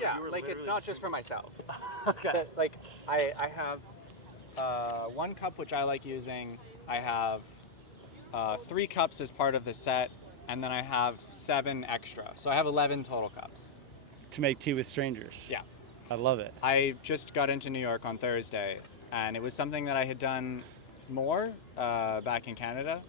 Yeah, You were like it's literally not just for myself. okay. But like I have one cup which I like using. I have 3 cups as part of the set, and then I have 7 extra. So I have 11 total cups. To make tea with strangers. Yeah. I love it. I just got into New York on Thursday, and it was something that I had done more back in Canada,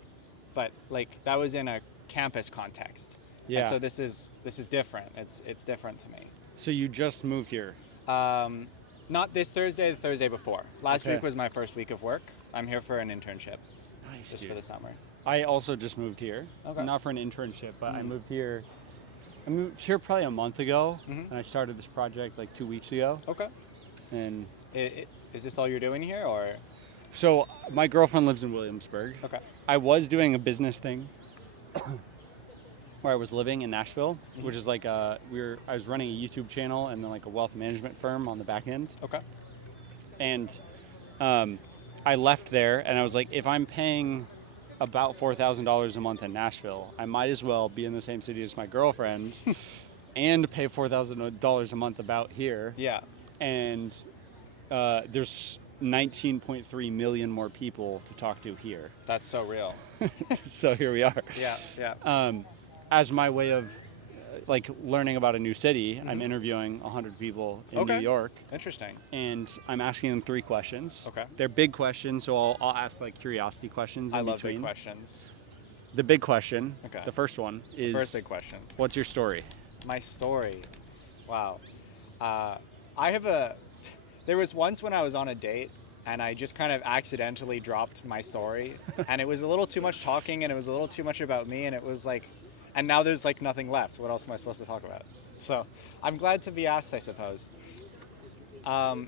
but like that was in a campus context. Yeah. And so this is different. It's different to me. So you just moved here. Not this Thursday, the Thursday before. Last Okay. week was my first week of work. I'm here for an internship, Nice, just dude. for the summer. I also just moved here. Okay. Not for an internship, but I moved here. I moved here probably a month ago, Mhm. and I started this project like 2 weeks ago. Okay. And Is this all you're doing here, or? so my girlfriend lives in Williamsburg. Okay. I was doing a business thing where I was living in Nashville, which is like I was running a YouTube channel and then like a wealth management firm on the back end. Okay. And I left there, and I was like, if I'm paying about $4,000 a month in Nashville, I might as well be in the same city as my girlfriend and pay $4,000 a month about here. Yeah. And there's 19.3 million more people to talk to here. That's so real. So here we are. Yeah. Yeah. As my way of like learning about a new city, I'm interviewing 100 people in Okay. New York, Interesting. and I'm asking them 3 questions. Okay. They're big questions, so I'll ask like curiosity questions in I love between. big questions. The big question, Okay. the first one is, First big question. what's your story? My story. Wow. There was once when I was on a date and I just kind of accidentally dropped my story and it was a little too much talking and it was a little too much about me and it was like, and now there's like nothing left. What else am I supposed to talk about? So I'm glad to be asked, I suppose. I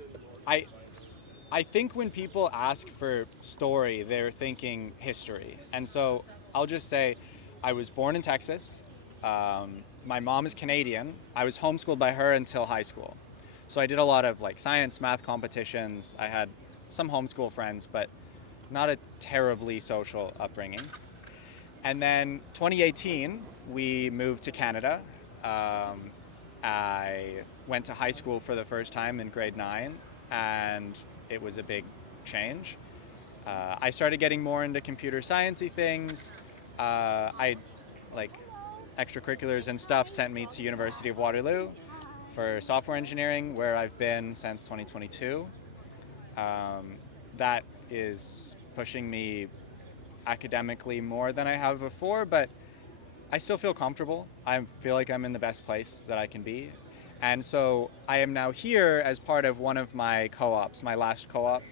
think when people ask for story, they're thinking history. And so I'll just say I was born in Texas. My mom is Canadian. I was homeschooled by her until high school. So I did a lot of like science, math competitions. I had some homeschool friends, but not a terribly social upbringing. And then 2018, we moved to Canada. I went to high school for the first time in grade 9, and it was a big change. I started getting more into computer science-y things. I like extracurriculars and stuff sent me to University of Waterloo for software engineering, where I've been since 2022. That is pushing me academically more than I have before, but I still feel comfortable. I feel like I'm in the best place that I can be. And so I am now here as part of one of my co-ops, my last co-op.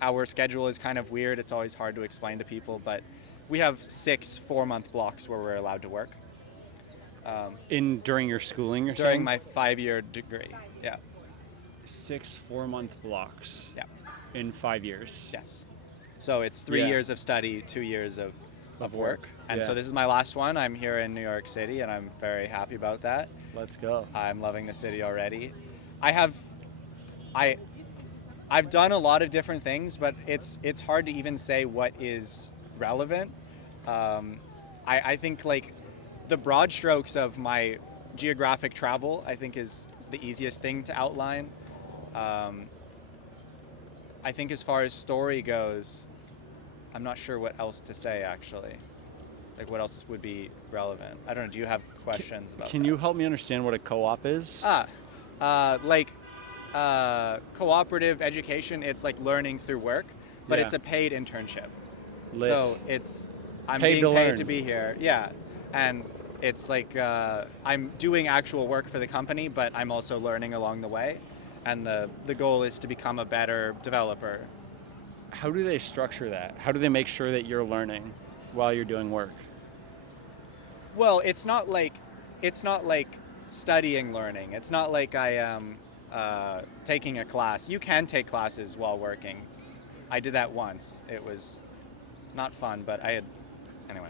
Our schedule is kind of weird. It's always hard to explain to people, but we have 6 4-month blocks where we're allowed to work. During your schooling, you're During saying? my 5-year degree. Yeah. 6 4-month blocks. Yeah. In 5 years. Yes. So it's 3 Yeah. years of study, 2 years of work. And so Yeah. this is my last one. I'm here in New York City, and I'm very happy about that. Let's go. I'm loving the city already. I've done a lot of different things, but it's hard to even say what is relevant. I think like the broad strokes of my geographic travel, I think, is the easiest thing to outline. I think as far as story goes, I'm not sure what else to say actually. Like what else would be relevant? I don't know. Do you have questions about Can that? you help me understand what a co-op is? Cooperative education. It's like learning through work, but Yeah. it's a paid internship. Lit. So I'm Paid being to paid learn. to be here. Yeah, and it's like I'm doing actual work for the company, but I'm also learning along the way, and the goal is to become a better developer. How do they structure that? How do they make sure that you're learning while you're doing work? Well, it's not like studying learning. It's not like I am taking a class. You can take classes while working. I did that once. It was not fun, but anyway.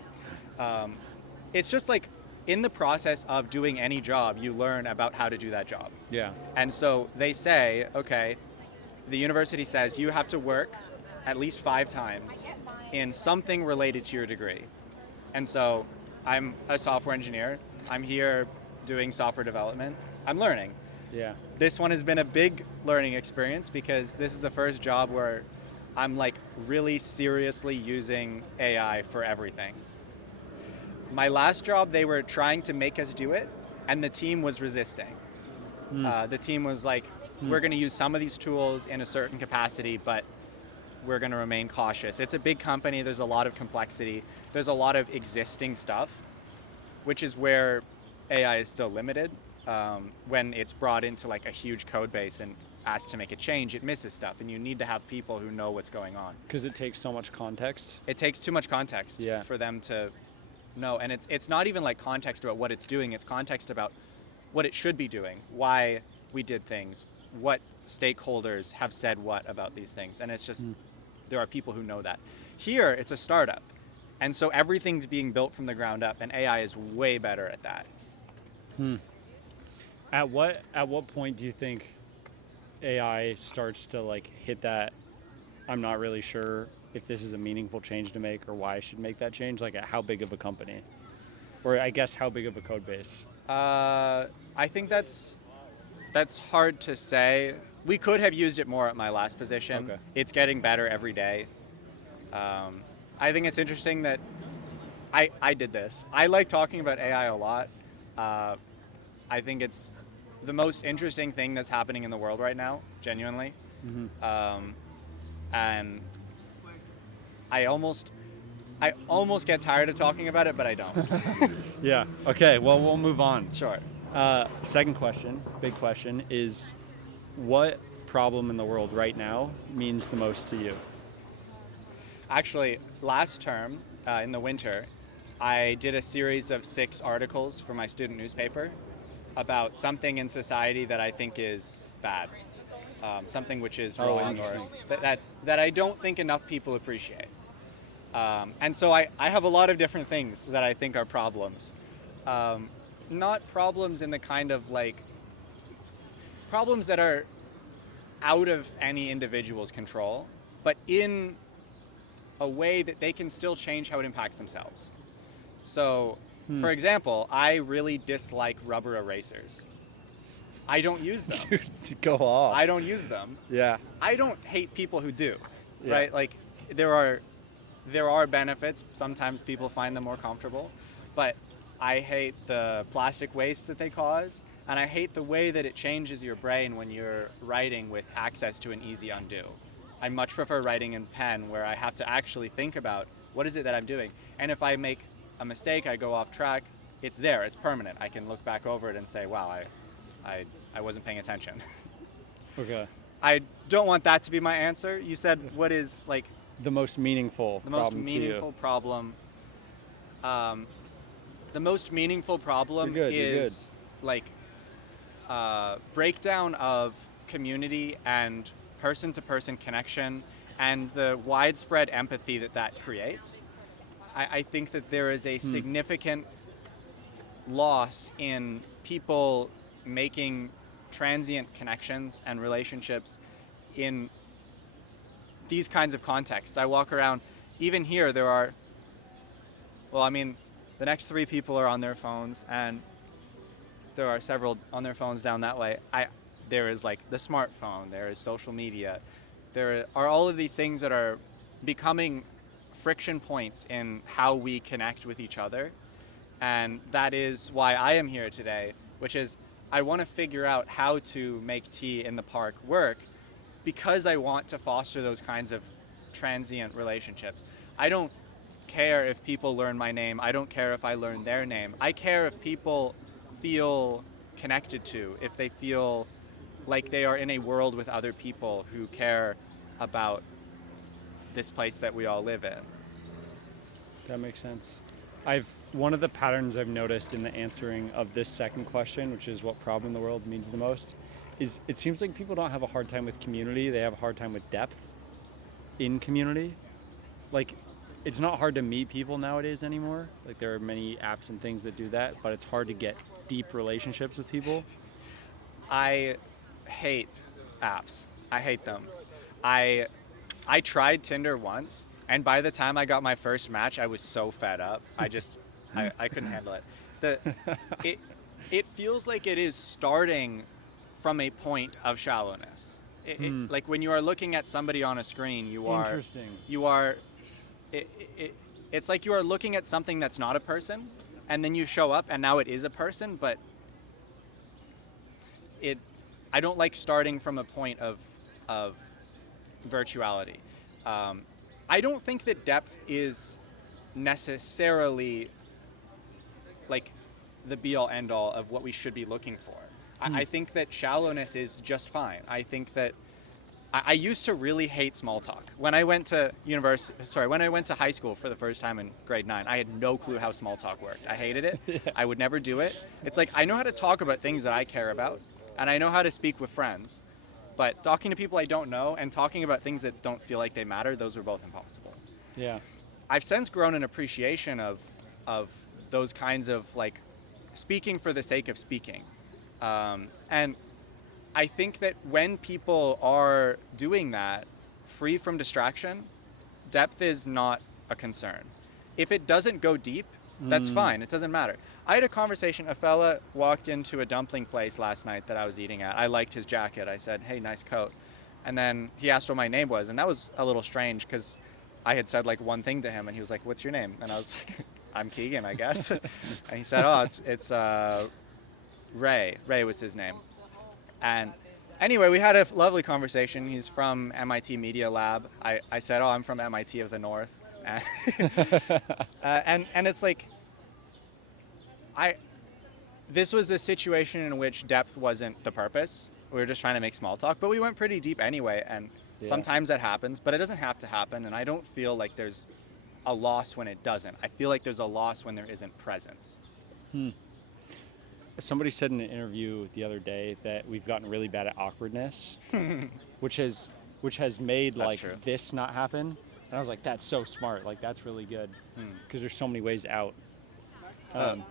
It's just like in the process of doing any job, you learn about how to do that job. Yeah. And so they say, okay, the university says you have to work at least 5 times in something related to your degree. And so I'm a software engineer. I'm here doing software development. I'm learning. Yeah. This one has been a big learning experience because this is the first job where I'm like really seriously using AI for everything. My last job, they were trying to make us do it, and the team was resisting. The team was like, we're going to use some of these tools in a certain capacity, but we're going to remain cautious. It's a big company. There's a lot of complexity. There's a lot of existing stuff, which is where AI is still limited. When it's brought into like a huge code base and asked to make a change, it misses stuff, and you need to have people who know what's going on. Because it takes so much context. It takes too much context for them to know, and it's not even like context about what it's doing. It's context about what it should be doing, why we did things, what stakeholders have said what about these things, and it's just there are people who know that. Here, it's a startup, and so everything's being built from the ground up, and AI is way better at that. At what point do you think AI starts to like hit that? I'm not really sure if this is a meaningful change to make or why I should make that change. Like, at how big of a company, or I guess how big of a code base? I think that's hard to say. We could have used it more at my last position. Okay. It's getting better every day. I think it's interesting that I did this. I like talking about AI a lot. I think it's the most interesting thing that's happening in the world right now, genuinely. And I almost get tired of talking about it, but I don't. Yeah. Okay. Well, we'll move on. Sure. Second question, big question, is what problem in the world right now means the most to you? Actually, last term, in the winter, I did a series of 6 articles for my student newspaper about something in society that I think is bad, something which is wrong, or that I don't think enough people appreciate. And so I have a lot of different things that I think are problems. Not problems in the kind of like problems that are out of any individual's control, but in a way that they can still change how it impacts themselves. So, for example, I really dislike rubber erasers. I don't use them. Dude, go off. I don't use them. Yeah. I don't hate people who do, Yeah. right? Like there are benefits. Sometimes people find them more comfortable, but I hate the plastic waste that they cause, and I hate the way that it changes your brain when you're writing with access to an easy undo. I much prefer writing in pen where I have to actually think about what is it that I'm doing. And if I make a mistake, I go off track, it's there, it's permanent. I can look back over it and say, wow, I wasn't paying attention. Okay. I don't want that to be my answer. You said what is like The most meaningful problem to you? The most meaningful problem You're is like breakdown of community and person-to-person connection and the widespread empathy that creates. I think that there is a significant loss in people making transient connections and relationships in these kinds of contexts. I walk around, even here there are, the next 3 people are on their phones, and there are several on their phones down that way. There is like the smartphone, there is social media, there are all of these things that are becoming friction points in how we connect with each other. And that is why I am here today, which is I want to figure out how to make tea in the park work, because I want to foster those kinds of transient relationships. I don't care if people learn my name. I don't care if I learn their name. I care if people feel connected to, if they feel like they are in a world with other people who care about this place that we all live in. That makes sense. One of the patterns I've noticed in the answering of this second question, which is what problem in the world means the most, is it seems like people don't have a hard time with community, they have a hard time with depth in community. Like, it's not hard to meet people nowadays anymore. Like, there are many apps and things that do that, but it's hard to get deep relationships with people. I hate apps. I hate them. I tried Tinder once, and by the time I got my first match, I was so fed up. I couldn't handle it. It feels like it is starting from a point of shallowness. Like when you are looking at somebody on a screen, Interesting. you are, it, it, it's like you are looking at something that's not a person, and then you show up, and now it is a person. But it, I don't like starting from a point of virtuality. Um, I don't think that depth is necessarily like the be all end all of what we should be looking for. I think that shallowness is just fine. I think that I used to really hate small talk. When I went to when I went to high school for the first time in grade 9, I had no clue how small talk worked. I hated it. Yeah. I would never do it. It's like I know how to talk about things that I care about, and I know how to speak with friends. But talking to people I don't know and talking about things that don't feel like they matter, those are both impossible. Yeah. I've since grown an appreciation of those kinds of like speaking for the sake of speaking. And I think that when people are doing that, free from distraction, depth is not a concern. If it doesn't go deep, that's fine. It doesn't matter. I had a conversation. A fella walked into a dumpling place last night that I was eating at. I liked his jacket. I said, "Hey, nice coat." And then he asked what my name was, and that was a little strange because I had said like one thing to him, and he was like, "What's your name?" And I was like, "I'm Keegan, I guess." And he said, "Oh, it's Ray." Ray was his name. And anyway, we had a lovely conversation. He's from MIT Media Lab. I said, "Oh, I'm from MIT of the North." And it's like, this was a situation in which depth wasn't the purpose. We were just trying to make small talk, but we went pretty deep anyway. And sometimes that happens, but it doesn't have to happen. And I don't feel like there's a loss when it doesn't. I feel like there's a loss when there isn't presence. Somebody said in an interview the other day that we've gotten really bad at awkwardness, which has made That's like true. this not happen. And I was like, that's so smart. Like that's really good because there's so many ways out.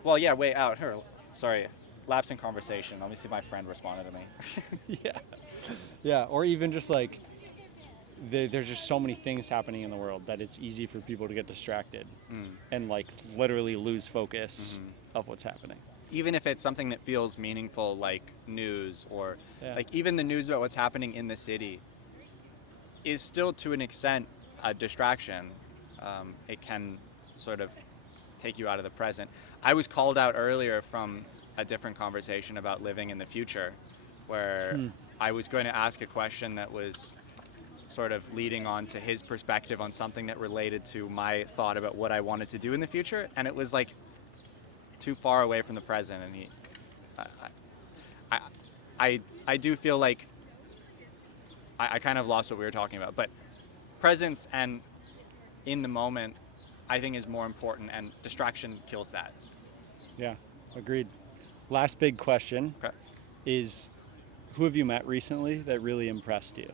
Well, yeah, way out. Here, sorry, lapse in conversation. Let me see if my friend responded to me. Yeah. Or even just like there's just so many things happening in the world that it's easy for people to get distracted and like literally lose focus of what's happening. Even if it's something that feels meaningful, like news or like even the news about what's happening in the city is still to an extent a distraction. It can sort of take you out of the present. I was called out earlier from a different conversation about living in the future, where I was going to ask a question that was sort of leading on to his perspective on something that related to my thought about what I wanted to do in the future, and it was like too far away from the present. And I do feel like I kind of lost what we were talking about, but presence and in the moment I think is more important, and distraction kills that. Yeah, agreed. Last big question is, who have you met recently that really impressed you?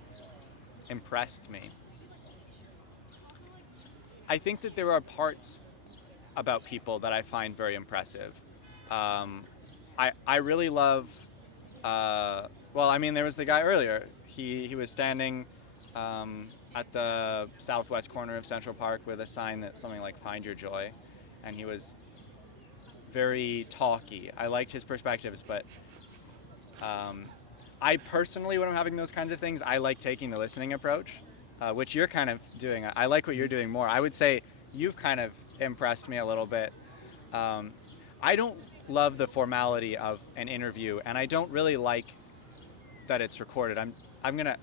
Impressed me. I think that there are parts about people that I find very impressive. I really love, well, I mean, there was the guy earlier. He was standing at the southwest corner of Central Park with a sign that something like "Find Your Joy," and he was very talky. I liked his perspectives, but I personally, when I'm having those kinds of things, I like taking the listening approach, which you're kind of doing. I like what you're doing more. I would say you've kind of impressed me a little bit. I don't love the formality of an interview, and I don't really like that it's recorded. I'm gonna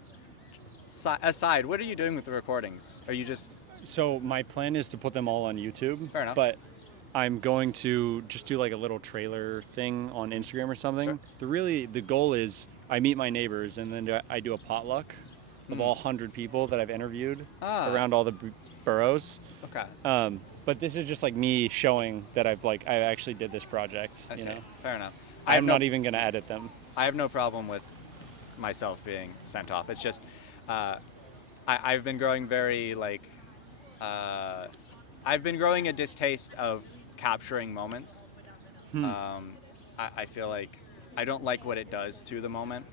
aside. What are you doing with the recordings? Are you just... So my plan is to put them all on YouTube. Fair enough. But I'm going to just do like a little trailer thing on Instagram or something. Sure. The goal is I meet my neighbors and then I do a potluck of all 100 people that I've interviewed around all the boroughs. Okay. But this is just like me showing that I actually did this project. I see. Know? Fair enough. I'm not even going to edit them. I have no problem with myself being sent off. It's just I've been growing very like I've been growing a distaste of capturing moments. I feel like I don't like what it does to the moment.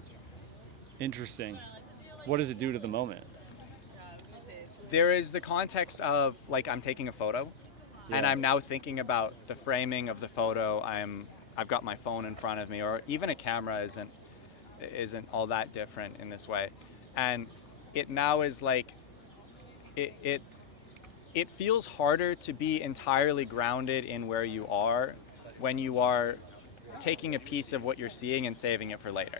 Interesting. What does it do to the moment? There is the context of like I'm taking a photo, and I'm now thinking about the framing of the photo. I'm I've got my phone in front of me, or even a camera isn't all that different in this way. And it now is like it feels harder to be entirely grounded in where you are when you are taking a piece of what you're seeing and saving it for later.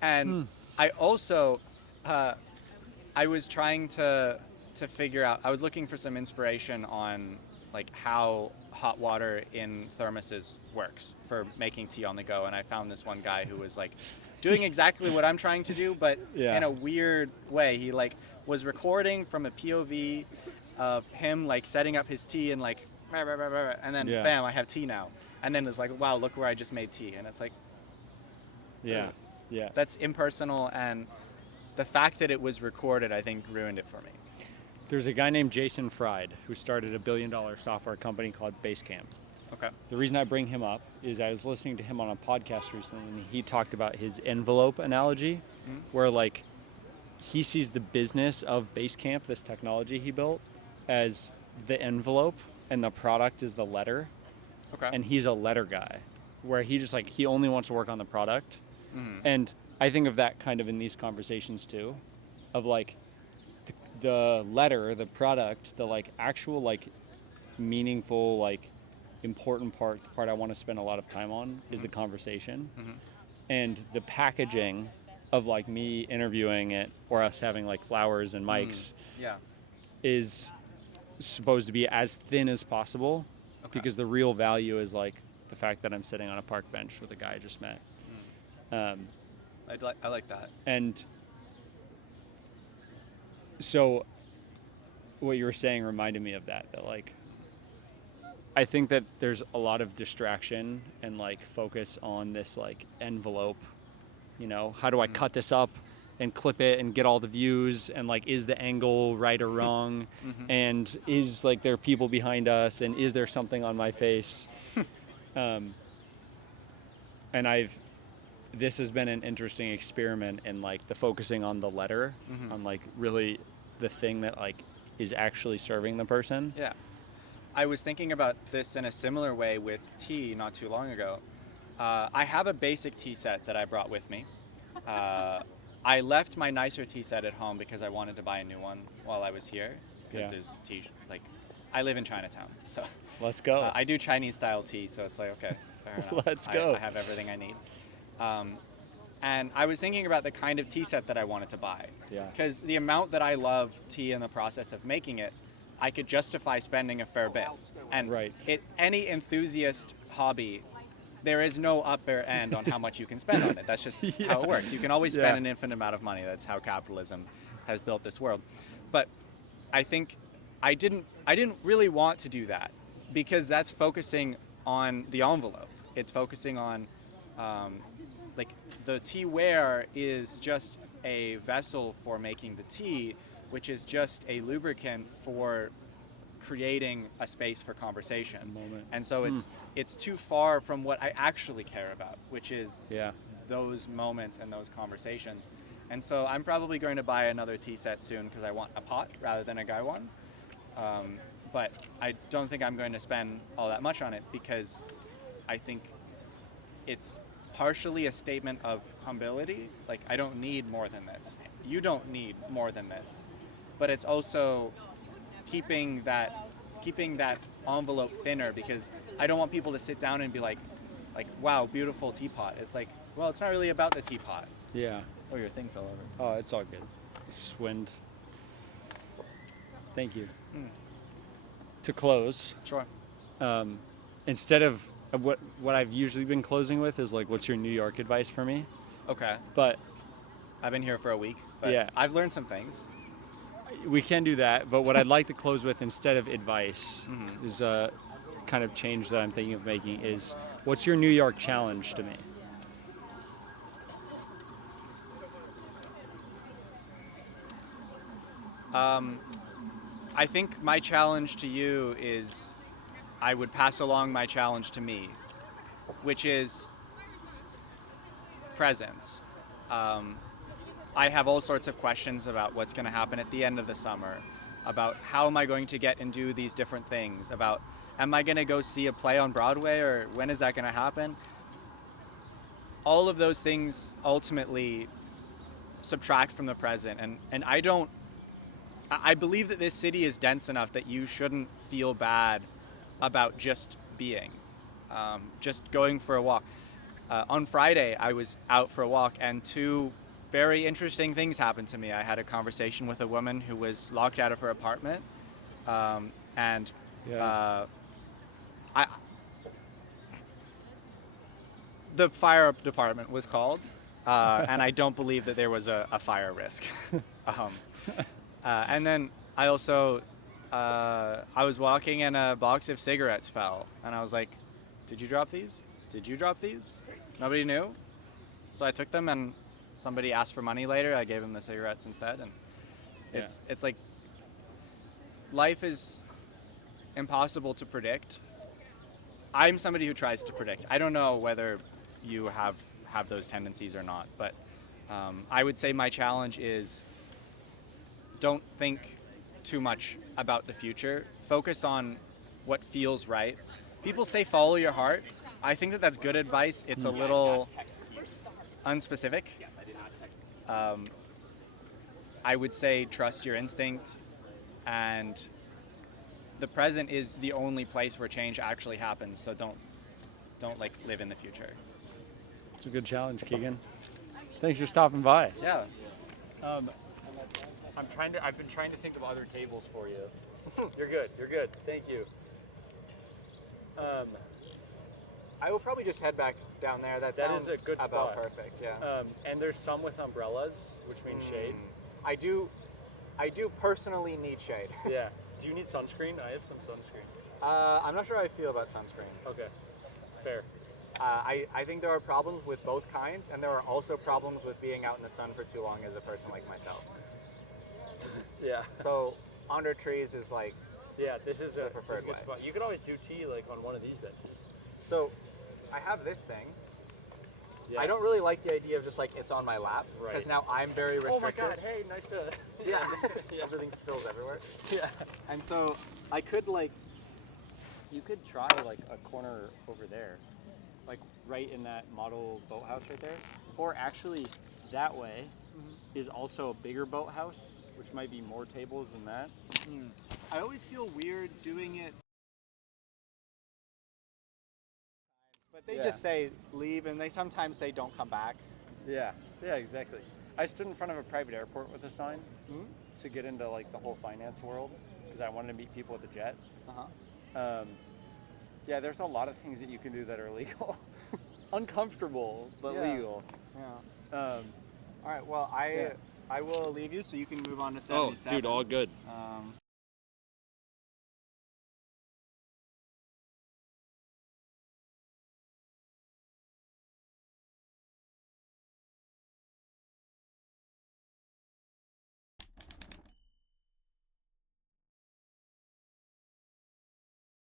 And I also I was trying to figure out, I was looking for some inspiration on like how hot water in thermoses works for making tea on the go, and I found this one guy who was like doing exactly what I'm trying to do, but Yeah. in a weird way. He like was recording from a POV of him like setting up his tea and like and then Yeah. bam, I have tea now. And then it's like, wow, look where I just made tea. And it's like, Yeah. Yeah. that's impersonal, and the fact that it was recorded, I think, ruined it for me. There's a guy named Jason Fried who started a $1 billion software company called Basecamp. Okay. The reason I bring him up is I was listening to him on a podcast recently, and he talked about his envelope analogy, where like he sees the business of Basecamp, this technology he built, as the envelope, and the product is the letter. Okay. And he's a letter guy, where he just like, he only wants to work on the product. And I think of that kind of in these conversations too, of like the letter, the product, the like actual like meaningful, like important part, the part I want to spend a lot of time on is the conversation. And the packaging of like me interviewing it or us having like flowers and mics Yeah. is supposed to be as thin as possible, because the real value is like the fact that I'm sitting on a park bench with a guy I just met. I like that. And so what you were saying reminded me of that like I think that there's a lot of distraction and like focus on this like envelope, you know, how do I cut this up and clip it and get all the views, and like is the angle right or wrong, and is like there are people behind us, and is there something on my face. And this has been an interesting experiment in like the focusing on the letter, on like really the thing that like is actually serving the person. Yeah. I was thinking about this in a similar way with tea not too long ago. I have a basic tea set that I brought with me. I left my nicer tea set at home because I wanted to buy a new one while I was here, because there's tea, like, I live in Chinatown, so Let's go. I do Chinese style tea, so it's like, okay, fair enough. Let's go. I have everything I need. And I was thinking about the kind of tea set that I wanted to buy. Yeah. Because the amount that I love tea and the process of making it, I could justify spending a fair bit. And Right. Any enthusiast hobby, there is no upper end on how much you can spend on it. That's just how it works. You can always spend an infinite amount of money. That's how capitalism has built this world. But I think I didn't really want to do that, because that's focusing on the envelope. It's focusing on like the teaware is just a vessel for making the tea, which is just a lubricant for creating a space for conversation. And so it's too far from what I actually care about, which is those moments and those conversations. And so I'm probably going to buy another tea set soon, because I want a pot rather than a guy one. But I don't think I'm going to spend all that much on it, because I think it's partially a statement of humility. Like, I don't need more than this. You don't need more than this. But it's also keeping that envelope thinner, because I don't want people to sit down and be like, wow, beautiful teapot. It's like, well, it's not really about the teapot. Yeah. Oh, your thing fell over. Oh, it's all good. Swind. Thank you. To close, Sure. instead of what I've usually been closing with is like, what's your New York advice for me? Okay. But I've been here for a week, but Yeah. I've learned some things. we can do that. But what I'd like to close with instead of advice is a kind of change that I'm thinking of making is, what's your New York challenge to me? I think my challenge to you is, I would pass along my challenge to me, which is presence. I have all sorts of questions about what's going to happen at the end of the summer. about how am I going to get and do these different things, about am I going to go see a play on Broadway or when is that going to happen? All of those things ultimately subtract from the present. And I believe that this city is dense enough that you shouldn't feel bad about just being, just going for a walk. On Friday, I was out for a walk, and two very interesting things happened to me. I had a conversation with a woman who was locked out of her apartment, and I the fire department was called, and I don't believe that there was a fire risk. And then I also I was walking and a box of cigarettes fell, and I was like, "Did you drop these? Did you drop these?" Nobody knew, so I took them, and somebody asked for money later. I gave them the cigarettes instead, and it's like life is impossible to predict. I'm somebody who tries to predict. I don't know whether you have those tendencies or not, but I would say my challenge is don't think too much about the future. Focus on what feels right. People say follow your heart. I think that that's good advice. It's a little unspecific. I would say trust your instinct, and the present is the only place where change actually happens. So don't like live in the future. It's a good challenge, Keegan. Thanks for stopping by. Yeah. I've been trying to think of other tables for you. You're good. Thank you. I will probably just head back down there. That sounds is a good about spot. perfect. Yeah. And there's some with umbrellas, which means shade. I do personally need shade. Yeah. Do you need sunscreen? I have some sunscreen. I'm not sure how I feel about sunscreen. Okay. Fair. I think there are problems with both kinds, and there are also problems with being out in the sun for too long as a person like myself. Yeah. So under trees is like Yeah, this is a preferred good way. spot. You could always do tea like on one of these benches. So I have this thing. Yes. I don't really like the idea of just like it's on my lap because Right. now I'm very restricted. Oh my God! Hey, nice to. Yeah. Yeah. Everything spills everywhere. Yeah. And so I could like You could try like a corner over there, like right in that model boathouse right there, or actually that way is also a bigger boathouse, which might be more tables than that. I always feel weird doing it. But they just say leave, and they sometimes say don't come back. Yeah, exactly. I stood in front of a private airport with a sign to get into like the whole finance world because I wanted to meet people at the jet. Yeah, there's a lot of things that you can do that are legal, uncomfortable but legal. Yeah. All right. Well, I will leave you so you can move on to 77. Oh, dude, all good.